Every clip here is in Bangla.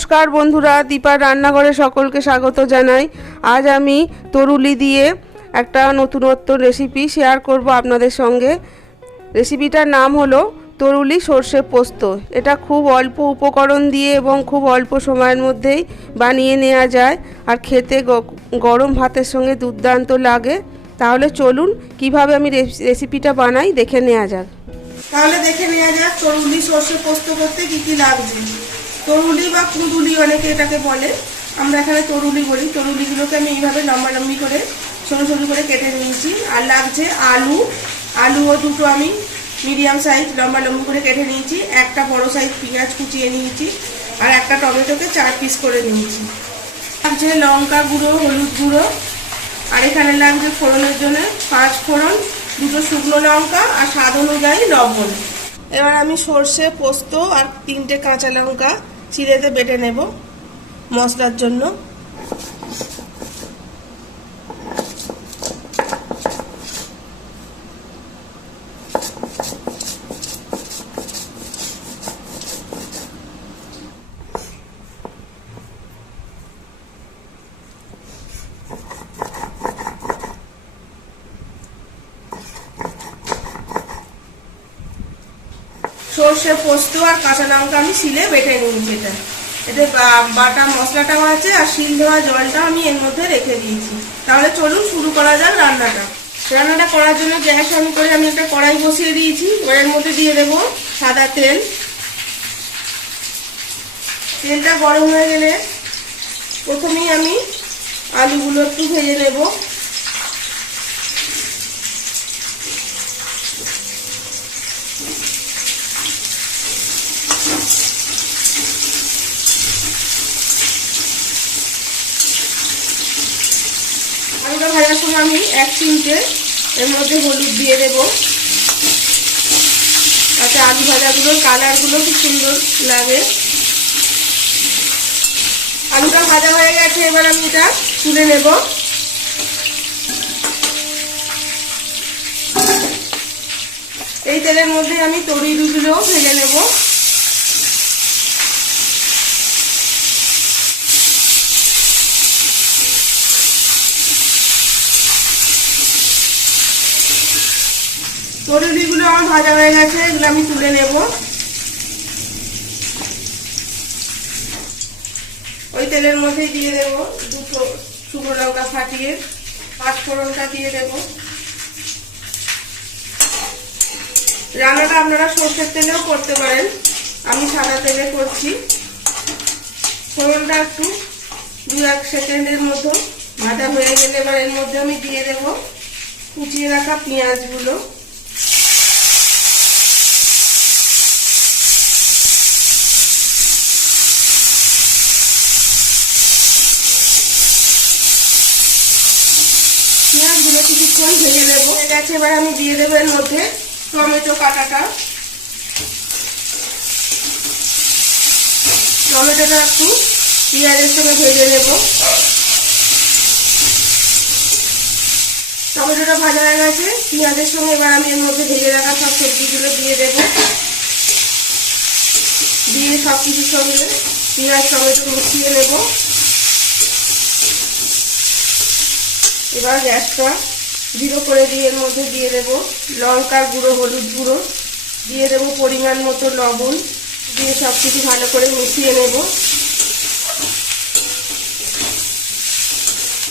নমস্কার বন্ধুরা, দীপার রান্নাঘরে সকলকে স্বাগত জানাই। আজ আমি তরুলি দিয়ে একটা নতুনত্ব রেসিপি শেয়ার করব আপনাদের সঙ্গে। রেসিপিটার নাম হলো তরুলি সর্ষে পোস্ত। এটা খুব অল্প উপকরণ দিয়ে এবং খুব অল্প সময়ের মধ্যেই বানিয়ে নেওয়া যায়, আর খেতে গরম ভাতের সঙ্গে দুর্দান্ত লাগে। তাহলে চলুন কিভাবে আমি রেসিপিটা বানাই দেখে নেওয়া যাক। তাহলে দেখে নেওয়া যাক তরুলি সর্ষে পোস্ত করতে কি কি লাগছে। তরুলি বা কুঁদুলি অনেকে এটাকে বলে, আমরা এখানে তরুলি বলি। তরুলিগুলোকে আমি এইভাবে লম্বালম্বি করে সরু সরু করে কেটে নিয়েছি। আর লাগছে আলুও দুটো আমি মিডিয়াম সাইজ লম্বালম্বি করে কেটে নিয়েছি। একটা বড় সাইজ পেঁয়াজ কুচিয়ে নিয়েছি, আর একটা টমেটোকে 4 পিস করে নিয়েছি। লাগছে লঙ্কা গুঁড়ো, হলুদ গুঁড়ো, আর এখানে লাগছে ফোড়নের জন্য 5 ফোড়ন, 2টো শুকনো লঙ্কা, আর স্বাদ অনুযায়ী লবণ। এবার আমি সর্ষে পোস্ত আর 3টে কাঁচা লঙ্কা চিড়েতে বেটে নেব মশলার জন্য। সর্ষে পোস্ত আর কাঁচা লঙ্কা আমি শিলে বেটে নিয়েছি। এতে বাটা মশলাটাও আছে, আর শিল ধোয়া জলটা আমি এর মধ্যে রেখে দিয়েছি। তাহলে চলুন শুরু করা যাক রান্নাটা করার জন্য গ্যাস অন করে আমি একটা কড়াই বসিয়ে দিয়েছি। এর মধ্যে দিয়ে দেবো সাদা তেল। তেলটা গরম হয়ে গেলে প্রথমেই আমি আলুগুলো একটু ভেজে নেব। আলুটা ভাজার সময় আমি 1 চিমটে এর মধ্যে হলুদ দিয়ে দেব, তাতে আলু ভাজাগুলোর কালারগুলো খুব সুন্দর লাগে। আলুটা ভাজা হয়ে গেছে, এবার আমি এটা তুলে নেব। এই তেলের মধ্যে আমি তরুলিগুলো ভেজে নেব। তরুলিগুলো আমার ভাজা হয়ে গেছে, এগুলো আমি তুলে নেব। ওই তেলের মধ্যে দিয়ে দেব 2টো শুকনো লঙ্কা ফাটিয়ে, 5 ফোড়নটা দিয়ে দেব। রান্নাটা আপনারা সর্ষের তেলেও করতে পারেন, আমি সাদা তেলে করছি। ফোড়নটা একটু 2-1 সেকেন্ডের মতো ভাজা হয়ে গেলে এবার এর মধ্যে আমি দিয়ে দেব কুচিয়ে রাখা পেঁয়াজগুলো। পেঁয়াজগুলো কিছুক্ষণ ভেজে নেব। হয়ে গেছে, এবার আমি দিয়ে দেবো এর মধ্যে টমেটো কাটাটা। টমেটোটা একটু পেঁয়াজের সঙ্গে ভেজে নেব। টমেটোটা ভাজা হয়ে গেছে পেঁয়াজের সঙ্গে, এবার আমি এর মধ্যে ভেজে রাখা সব সবজিগুলো দিয়ে দেব। দিয়ে সব কিছুর সঙ্গে পেঁয়াজ টমেটো মিশিয়ে নেব। এবার গ্যাসটা 0 করে দিয়ে এর মধ্যে দিয়ে দেব লঙ্কার গুঁড়ো, হলুদ গুঁড়ো, দিয়ে দেব পরিমাণ মতো লবণ, দিয়ে সব কিছু ভালো করে মিশিয়ে নেব।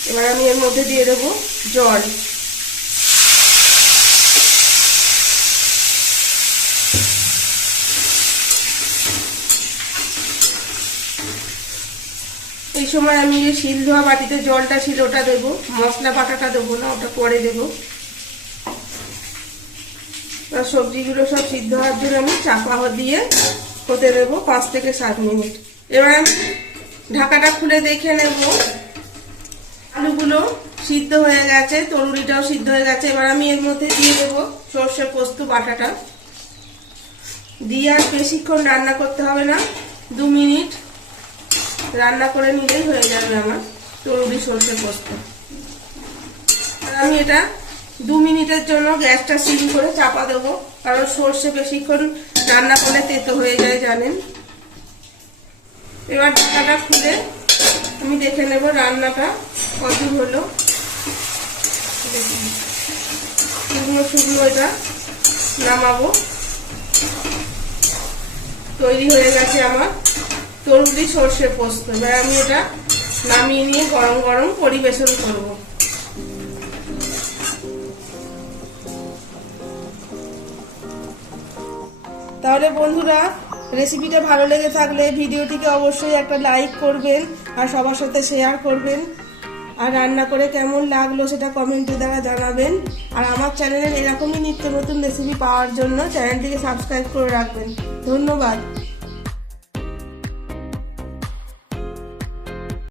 এবার আমি এর মধ্যে দিয়ে দেব জল। এই সময় আমি যে শিল ধোয়া বাটিতে জলটা ছিল ওটা দেবো, মশলা বাটাটা দেবো না, ওটা পরে দেবো। সবজিগুলো সব সিদ্ধ হওয়ার জন্য আমি চাপা দিয়ে হতে দেবো 5 থেকে 7 মিনিট। এবার আমি ঢাকাটা খুলে দেখে নেব আলুগুলো সিদ্ধ হয়ে গেছে, তরুলিটাও সিদ্ধ হয়ে গেছে। এবার আমি এর মধ্যে দিয়ে দেবো সর্ষে পোস্ত বাটাটা দিয়ে। আর বেশিক্ষণ রান্না করতে হবে না, 2 মিনিট রান্না করে নিলেই হয়ে যাবে আমার তরুলি সর্ষে পোস্ত। আর আমি এটা 2 মিনিটের জন্য গ্যাসটা সিম করে চাপা দেবো, কারণ সর্ষে বেশিক্ষণ রান্না করলে তেতো হয়ে যায় জানেন। এবার ঢাকাটা খুলে আমি দেখে নেব রান্নাটা কতদূর হলো। শুকনো শুকনো এটা নামাবো। তৈরি হয়ে গেছে আমার তরুলি সর্ষে পোস্ত। এবার আমি এটা নামিয়ে নিয়ে গরম গরম পরিবেশন করব। তাহলে বন্ধুরা, রেসিপিটা ভালো লেগে থাকলে ভিডিওটিকে অবশ্যই একটা লাইক করবেন আর সবার সাথে শেয়ার করবেন। আর রান্না করে কেমন লাগলো সেটা কমেন্টে দ্বারা জানাবেন। আর আমার চ্যানেলের এরকমই নিত্য নতুন রেসিপি পাওয়ার জন্য চ্যানেলটিকে সাবস্ক্রাইব করে রাখবেন। ধন্যবাদ।